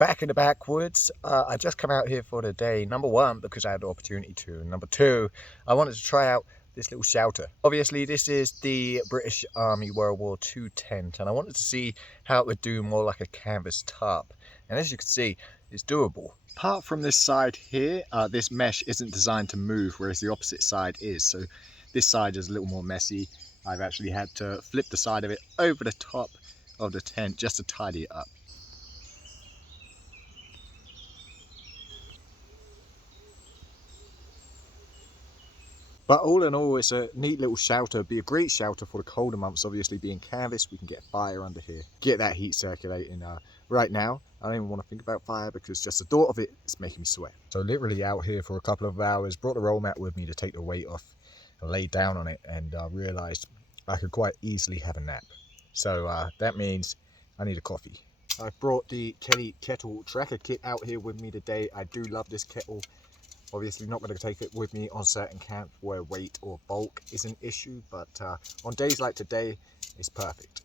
Back in the backwoods. I just come out here for the day, number one, because I had the opportunity to, and number two, I wanted to try out this little shelter. Obviously, this is the British Army World War II tent, and I wanted to see how it would do more like a canvas tarp. And as you can see, it's doable. Apart from this side here, this mesh isn't designed to move, whereas the opposite side is. So this side is a little more messy. I've actually had to flip the side of it over the top of the tent just to tidy it up. But all in all, it's a neat little shelter. It'd be a great shelter for the colder months, obviously being canvas. We can get a fire under here, get that heat circulating. Right now, I don't even want to think about fire because just the thought of it is making me sweat. So literally out here for a couple of hours, brought the roll mat with me to take the weight off, and laid down on it, and realized I could quite easily have a nap. So that means I need a coffee. I brought the Kelly Kettle Trekker Kit out here with me today. I do love this kettle. Obviously not going to take it with me on certain camps where weight or bulk is an issue, but on days like today, it's perfect.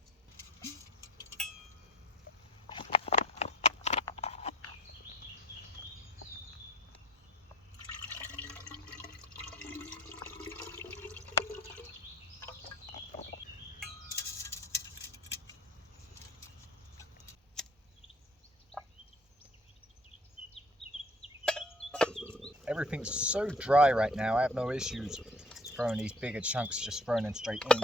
Everything's so dry right now, I have no issues throwing these bigger chunks, just throwing them straight in.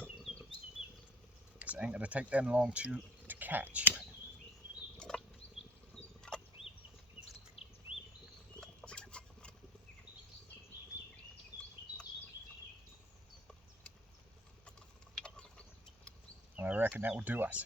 Because it ain't going to take them long to catch. And I reckon that will do us.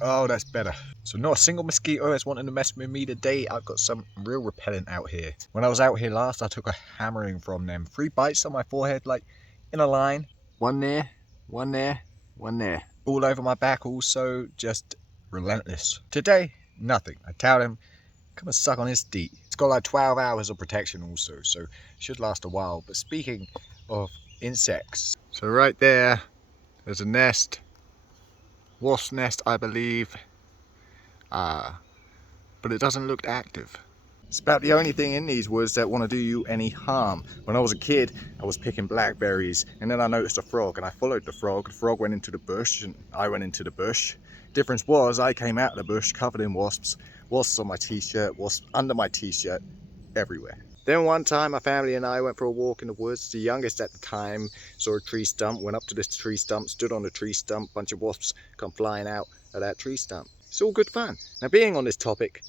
Oh, that's better. So not a single mosquito is wanting to mess with me today. I've got some real repellent out here. When I was out here last, I took a hammering from them. 3 bites on my forehead, like in a line. One there, one there, one there. All over my back also, just relentless. Today, nothing. I tell him, come and suck on his DEET. It's got like 12 hours of protection also, so it should last a while. But speaking of insects, so right there's a nest. Wasp nest, I believe, but it doesn't look active. It's about the only thing in these woods that want to do you any harm. When I was a kid, I was picking blackberries, and then I noticed a frog, and I followed the frog. The frog went into the bush, and I went into the bush. Difference was, I came out of the bush covered in wasps. Wasps on my t-shirt, wasps under my t-shirt, everywhere. Then one time, my family and I went for a walk in the woods. The youngest at the time saw a tree stump, went up to this tree stump, stood on the tree stump, bunch of wasps come flying out of that tree stump. It's all good fun. Now, being on this topic,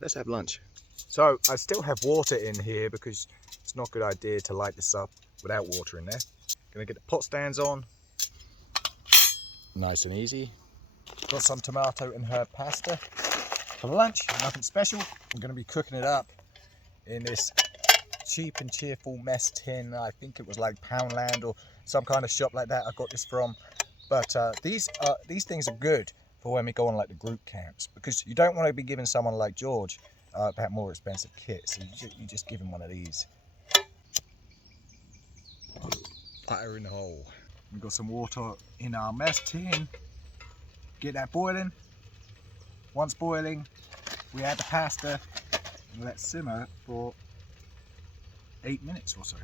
let's have lunch. So I still have water in here because it's not a good idea to light this up without water in there. Gonna get the pot stands on. Nice and easy. Got some tomato and herb pasta for lunch, nothing special. I'm gonna be cooking it up in this cheap and cheerful mess tin. I think it was like Poundland or some kind of shop like that I got this from. But these things are good for when we go on like the group camps, because you don't want to be giving someone like George that more expensive kit, so you just give him one of these. Fire in the hole. We've got some water in our mess tin. Get that boiling. Once boiling, we add the pasta and let it simmer for 8 minutes or so.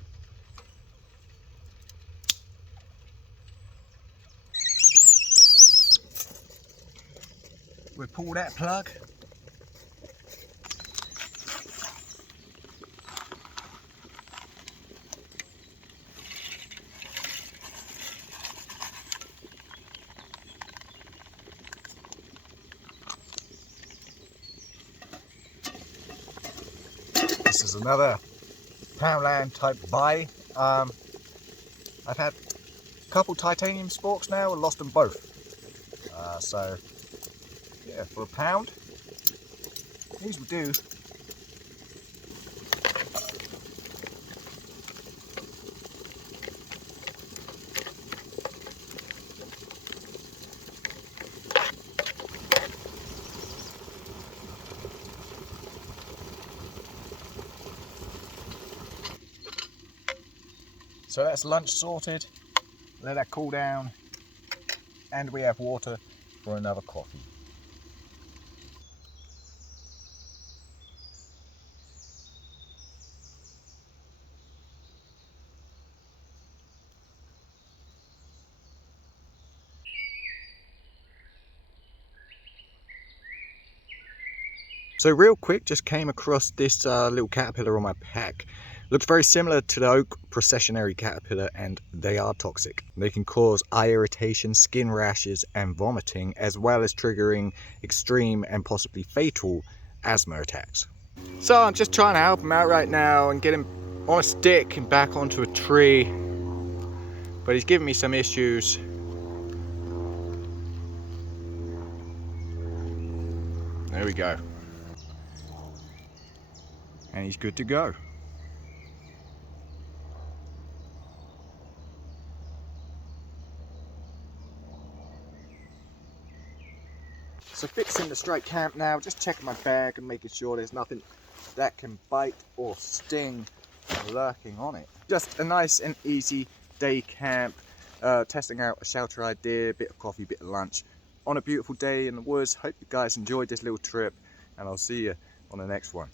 we pull that plug. This is another Poundland type buy. I've had a couple titanium sporks now and lost them both. So yeah, for £1, these will do. So that's lunch sorted. Let that cool down, and we have water for another coffee. So real quick, just came across this little caterpillar on my pack. Looks very similar to the oak Processionary caterpillar, and they are toxic. They can cause eye irritation, skin rashes and vomiting, as well as triggering extreme and possibly fatal asthma attacks. So I'm just trying to help him out right now and get him on a stick and back onto a tree, but he's giving me some issues. There we go. And he's good to go. So fixing the straight camp now, just checking my bag and making sure there's nothing that can bite or sting lurking on it. Just a nice and easy day camp, testing out a shelter idea, bit of coffee, bit of lunch on a beautiful day in the woods. Hope you guys enjoyed this little trip, and I'll see you on the next one.